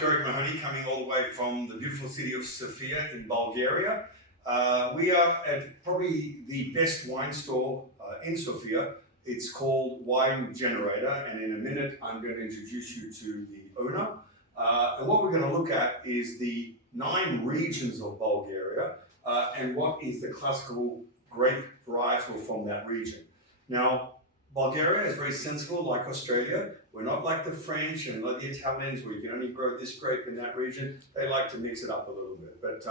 Mahony, coming all the way from the beautiful city of Sofia in Bulgaria. We are at probably the best wine store in Sofia. It's called Wine Generator, and in a minute I'm going to introduce you to the owner. And what we're going to look at is the 9 regions of Bulgaria and what is the classical grape varietal from that region. Now, Bulgaria is very sensible, like Australia. We're not like the French and like the Italians, where you can only grow this grape in that region. They like to mix it up a little bit. But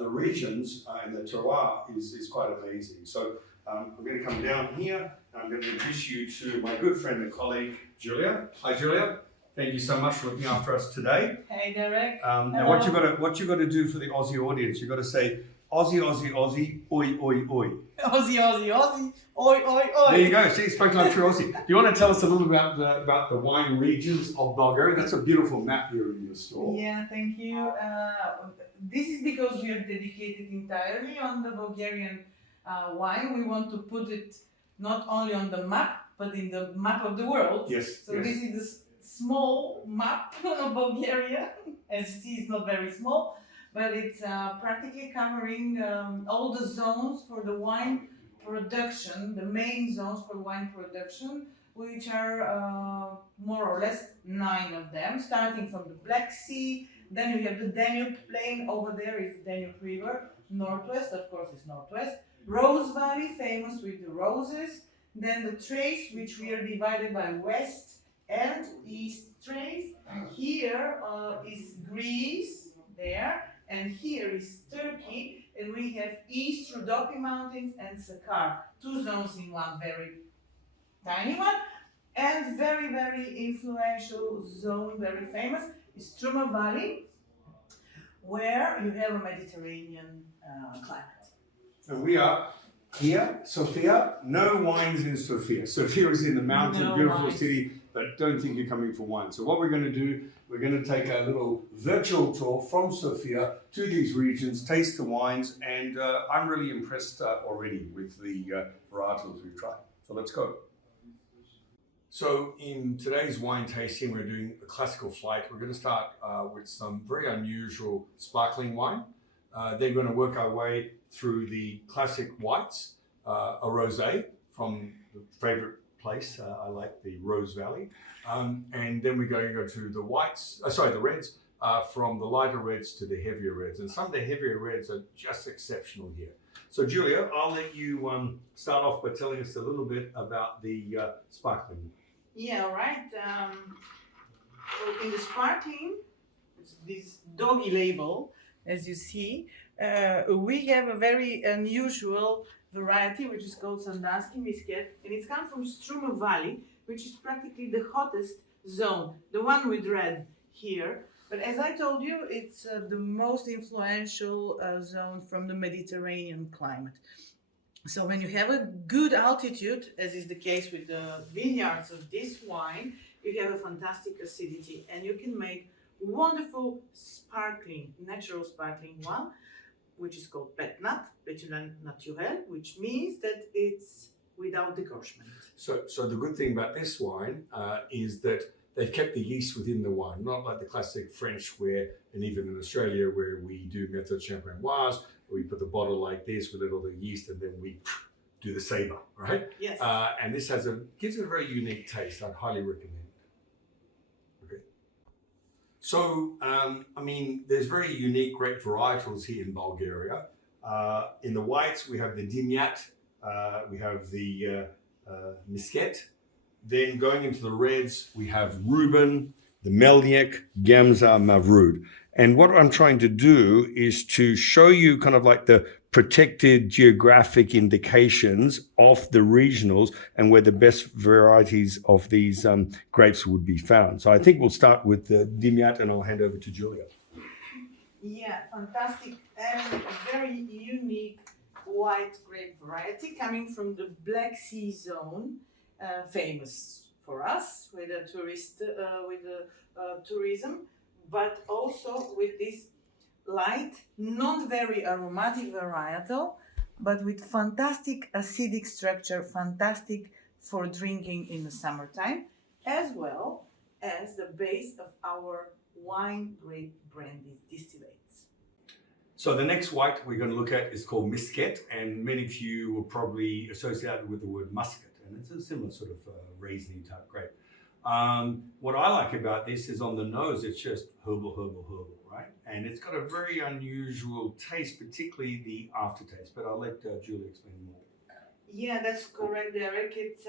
the regions and the terroir is quite amazing. So I'm going to come down here and I'm going to introduce you to my good friend and colleague, Julia. Hi, Julia. Thank you so much for looking after us today. Hey, Derek. Now, what you got to do for the Aussie audience, you got to say Aussie, Aussie, Aussie, oi, oi, oi. Aussie, Aussie, Aussie, oi, oi, oi. There you go. See, spoke like true Aussie. Do you want to tell us a little about the wine regions of Bulgaria? That's a beautiful map here in your store. Yeah, thank you. This is because we are dedicated entirely on the Bulgarian wine. We want to put it not only on the map, but in the map of the world. Yes. So this is the small map of Bulgaria. As you see, it's not very small, but it's practically covering all the zones for the wine production, the main zones for wine production, which are more or less 9 of them, starting from the Black Sea. Then we have the Danube Plain, over there is Danube River, northwest, of course it's northwest. Rose Valley, famous with the roses. Then the Thrace, which we are divided by west and east Thrace. Here is Greece, there. And here is Turkey, and we have East Rhodope Mountains and Sakar, 2 zones in one, very tiny one, and very, very influential zone, very famous, is Struma Valley, where you have a Mediterranean climate. And we are here, Sofia. No wines in Sofia. Sofia is in the mountain, No beautiful wines. city, but don't think you're coming for wine. So what we're going to do, we're going to take a little virtual tour from Sofia to these regions, taste the wines, and I'm really impressed already with the varietals we've tried. So let's go. So in today's wine tasting, we're doing a classical flight. We're going to start with some very unusual sparkling wine. They're going to work our way through the classic whites, a rosé from the favorite place. I like the Rose Valley. And then we're going to go to the whites, the reds, from the lighter reds to the heavier reds. And some of the heavier reds are just exceptional here. So Julia, I'll let you start off by telling us a little bit about the sparkling. Yeah, right. So in the sparkling, it's this doggy label, as you see, we have a very unusual variety which is called Sandanski Misket, and it's come from Struma Valley, which is practically the hottest zone, the one with red here. But as I told you, it's the most influential zone from the Mediterranean climate. So when you have a good altitude, as is the case with the vineyards of this wine, you have a fantastic acidity, and you can make wonderful sparkling, natural sparkling wine, which is called Petnat, Petit Naturel, which means that it's without degorgement. So the good thing about this wine is that they've kept the yeast within the wine, not like the classic French where, and even in Australia, where we do méthode champenoise, where we put the bottle like this with all the yeast and then we do the saber, right? Yes. And this gives it a very unique taste. I'd highly recommend. Okay. So, I mean, there's very unique grape varietals here in Bulgaria. In the whites, we have the Dimyat, we have the Misket. Then going into the reds, we have Reuben, the Melniak, Gamza, Mavrud. And what I'm trying to do is to show you kind of like the protected geographic indications of the regionals and where the best varieties of these grapes would be found. So I think we'll start with the Dimyat, and I'll hand over to Julia. Yeah, fantastic and a very unique white grape variety coming from the Black Sea zone, famous for us with the tourism, but also with this light, not very aromatic varietal, but with fantastic acidic structure, fantastic for drinking in the summertime, as well as the base of our wine grape brandy distillates. So the next white we're going to look at is called Muscat, and many of you will probably associate it with the word muscat, and it's a similar sort of raisiny type grape. What I like about this is on the nose, it's just herbal, right? And it's got a very unusual taste, particularly the aftertaste, but I'll let Julie explain more. Yeah, that's correct, Derek. It's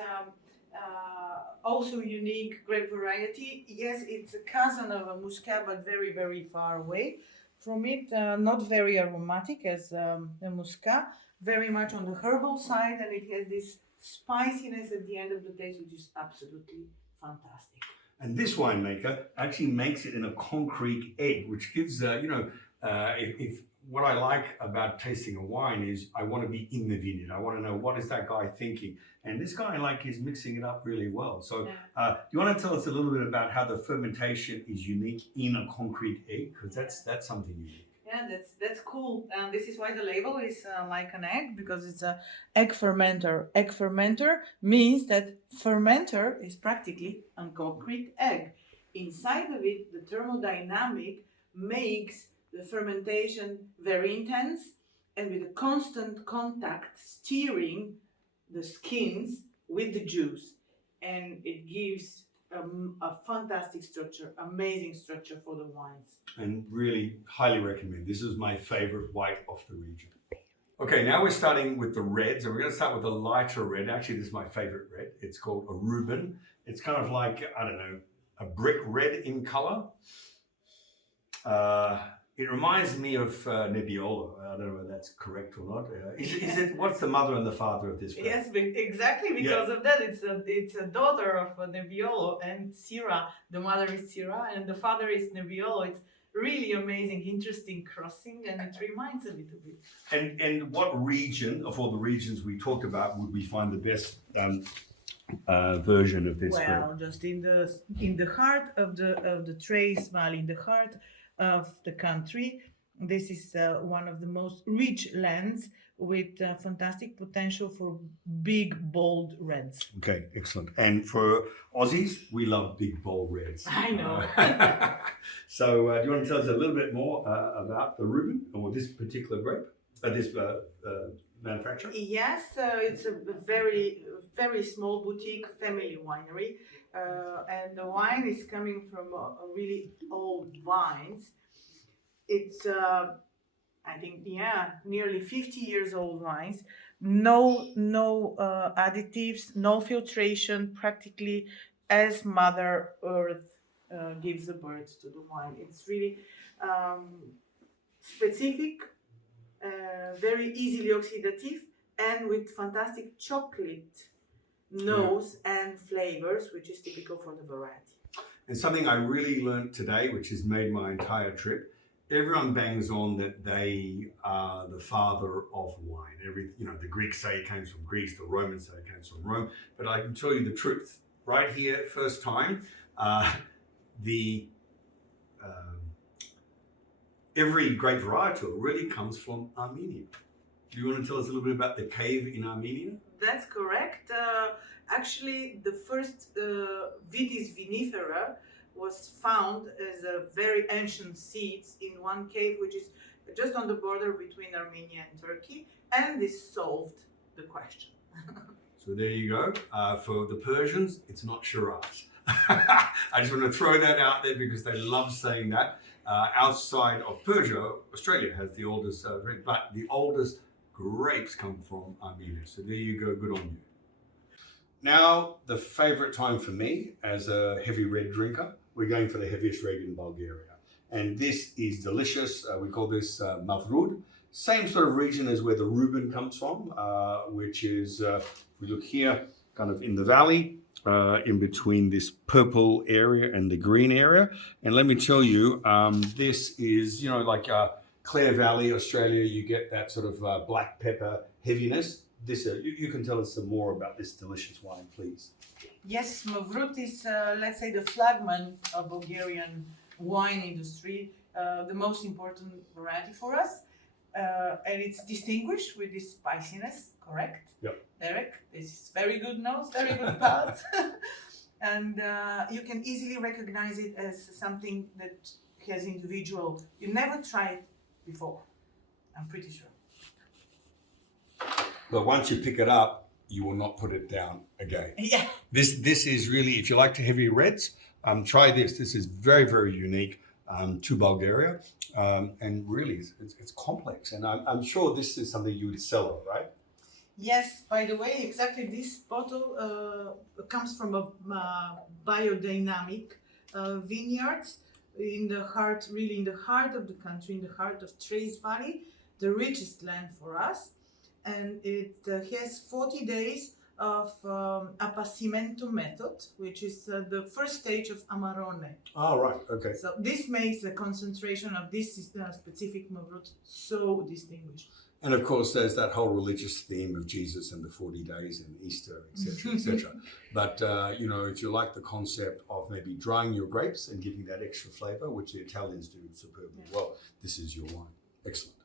also unique grape variety. Yes, it's a cousin of a Muscat, but very, very far away from it. Not very aromatic as a Muscat, very much on the herbal side, and it has this spiciness at the end of the taste, which is absolutely fantastic. And this winemaker actually makes it in a concrete egg, which gives, if what I like about tasting a wine is I want to be in the vineyard. I want to know what is that guy thinking. And this guy, is mixing it up really well. So do you want to tell us a little bit about how the fermentation is unique in a concrete egg? Because that's something unique. Yeah, that's cool. And this is why the label is like an egg, because it's a egg fermenter. Egg fermenter means that fermenter is practically a concrete egg. Inside of it, the thermodynamic makes the fermentation very intense, and with a constant contact steering the skins with the juice, and it gives a fantastic structure, amazing structure for the wines. And really highly recommend. This is my favorite white of the region. Okay, now we're starting with the reds, and we're going to start with a lighter red. Actually, this is my favorite red. It's called a Reuben. It's kind of like, I don't know, a brick red in color. It reminds me of Nebbiolo. I don't know whether that's correct or not. Is it? What's the mother and the father of this grape? Yes, exactly because of that. It's a daughter of Nebbiolo and Syrah. The mother is Syrah and the father is Nebbiolo. It's really amazing, interesting crossing, and it reminds a little bit. And what region of all the regions we talked about would we find the best version of this grape? Well, just in the heart of the Trace Valley, in the heart of the country. This is one of the most rich lands with fantastic potential for big, bold reds. Okay, excellent. And for Aussies, we love big, bold reds. I know. So do you want to tell us a little bit more about the Reuben, or this particular grape, this manufacturer? Yes, it's a very, very small boutique family winery. And the wine is coming from really old vines. It's, I think, nearly 50 years old vines. No additives, no filtration, practically as Mother Earth gives the birth to the wine. It's really specific, very easily oxidative, and with fantastic chocolate nose and flavors, which is typical for the variety. And something I really learned today, which has made my entire trip, everyone bangs on that they are the father of wine. The Greeks say it comes from Greece, the Romans say it comes from Rome, but I can tell you the truth. Right here, first time, every grape varietal really comes from Armenia. Do you want to tell us a little bit about the cave in Armenia? That's correct. Actually, the first Vitis vinifera was found as a very ancient seeds in one cave, which is just on the border between Armenia and Turkey, and this solved the question. So there you go. For the Persians, it's not Shiraz. I just want to throw that out there because they love saying that. Outside of Persia, Australia has the oldest, but the oldest grapes come from Armenia. So there you go, good on you. Now, the favorite time for me as a heavy red drinker, we're going for the heaviest red in Bulgaria. And this is delicious. We call this Mavrud. Same sort of region as where the Reuben comes from, which is, if we look here, kind of in the valley, in between this purple area and the green area. And let me tell you, this is, like Clare Valley, Australia, you get that sort of black pepper heaviness. This, you can tell us some more about this delicious wine, please. Yes, Mavrut is, let's say, the flagman of Bulgarian wine industry, the most important variety for us. And it's distinguished with this spiciness, correct? Yep. Derek, this is very good nose, very good palate. and you can easily recognize it as something that has individual. You never tried before, I'm pretty sure. But once you pick it up, you will not put it down again. Yeah. This is really, if you like the heavy reds, try this. This is very, very unique to Bulgaria, and really it's complex. And I'm sure this is something you would sell, right? Yes, by the way, exactly this bottle comes from a biodynamic vineyards in the heart, really in the heart of the country, in the heart of Trace Valley, the richest land for us. And it has 40 days of appassimento method, which is the first stage of Amarone. Oh, right. Okay. So this makes the concentration of this specific Merlot so distinguished. And of course, there's that whole religious theme of Jesus and the 40 days and Easter, etc., etc. But you know, if you like the concept of maybe drying your grapes and giving that extra flavor, which the Italians do superbly well, this is your wine. Excellent.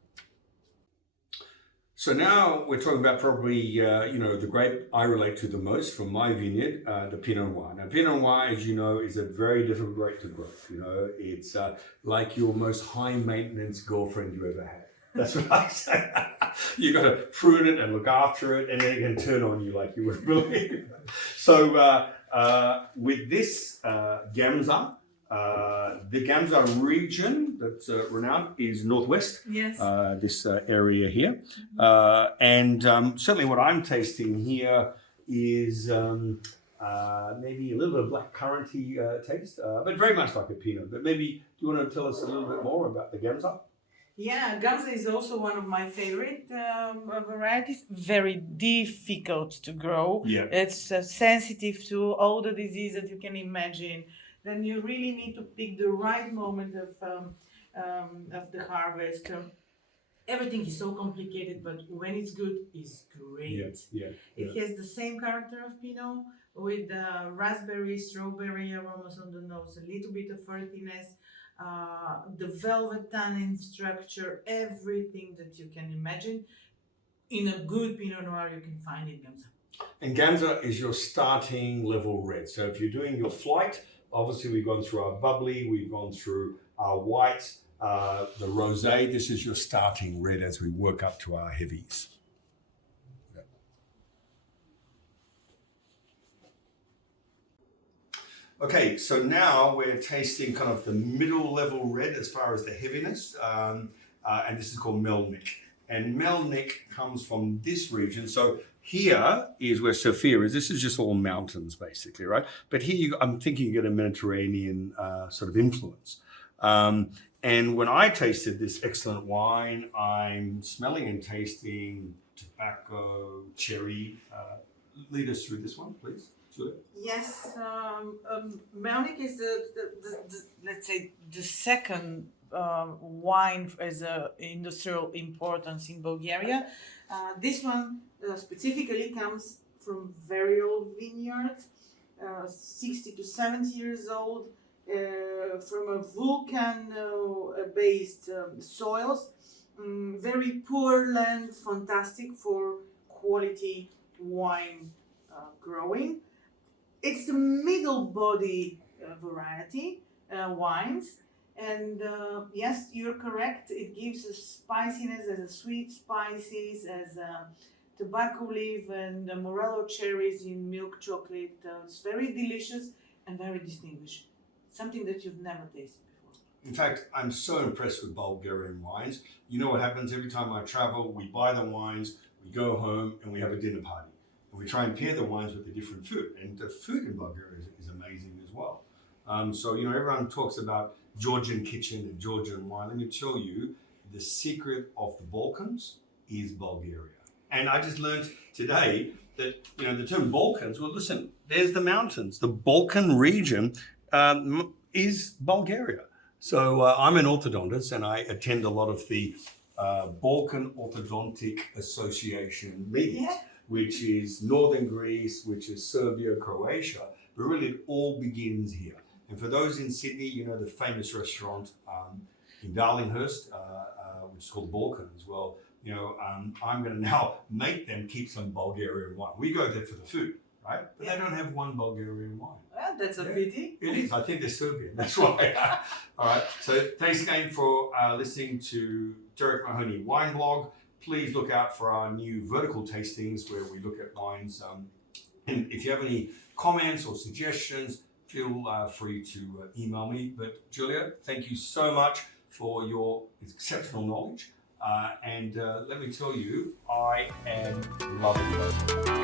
So now we're talking about probably, you know, the grape I relate to the most from my vineyard, the Pinot Noir. Now, Pinot Noir, as you know, is a very difficult grape to grow. You know, it's like your most high maintenance girlfriend you ever had. That's what I say. You got to prune it and look after it, and then it can turn on you like you wouldn't believe. So with this Gamza, the Gamza region that's renowned is northwest. Yes. This area here, and certainly what I'm tasting here is maybe a little bit of black curranty taste, but very much like a Pinot. But maybe do you want to tell us a little bit more about the Gamza? Yeah, Gamza is also one of my favorite varieties. Very difficult to grow. Yeah. It's sensitive to all the diseases that you can imagine. Then you really need to pick the right moment of the harvest. Everything is so complicated, but when it's good, it's great. It has the same character of Pinot with raspberry, strawberry aromas on the nose, a little bit of earthiness, the velvet tannin structure, everything that you can imagine. In a good Pinot Noir, you can find in Gamza. And Gamza is your starting level red. So if you're doing your flight, obviously we've gone through our bubbly, we've gone through our whites, the rosé. This is your starting red as we work up to our heavies. Okay, so now we're tasting kind of the middle level red as far as the heaviness, and this is called Melnik. And Melnik comes from this region. So here is where Sofia is. This is just all mountains, basically, right? But here I'm thinking you get a Mediterranean sort of influence. And when I tasted this excellent wine, I'm smelling and tasting tobacco, cherry. Lead us through this one, please. Yes, Melnik is the let's say the second wine as a industrial importance in Bulgaria. This one specifically comes from very old vineyards, 60 to 70 years old, from a volcano-based soils, very poor land, fantastic for quality wine growing. It's the middle body variety wines, and yes, you're correct. It gives a spiciness as a sweet spices, as tobacco leaf and morello cherries in milk chocolate. It's very delicious and very distinguished. Something that you've never tasted before. In fact, I'm so impressed with Bulgarian wines. You know what happens every time I travel? We buy the wines, we go home, and we have a dinner party. And we try and pair the wines with the different food. And the food in Bulgaria is amazing as well. So, you know, everyone talks about Georgian kitchen and Georgian wine. Let me tell you, the secret of the Balkans is Bulgaria. And I just learned today that, you know, the term Balkans, well, listen, there's the mountains. The Balkan region is Bulgaria. So I'm an orthodontist and I attend a lot of the Balkan Orthodontic Association meetings, which is Northern Greece, which is Serbia, Croatia. But really it all begins here. And for those in Sydney, you know, the famous restaurant in Darlinghurst, which is called Balkans. Well, you know, I'm going to now make them keep some Bulgarian wine. We go there for the food, right? But Yeah. they don't have one Bulgarian wine. Well, that's a Yeah. pity. It is. I think they're Serbian. That's why. All right. So thanks again for listening to Derek Mahony Wine Blog. Please look out for our new vertical tastings where we look at wines. And if you have any comments or suggestions, feel free to email me. But Julia, thank you so much for your exceptional knowledge. And let me tell you, I am loving it.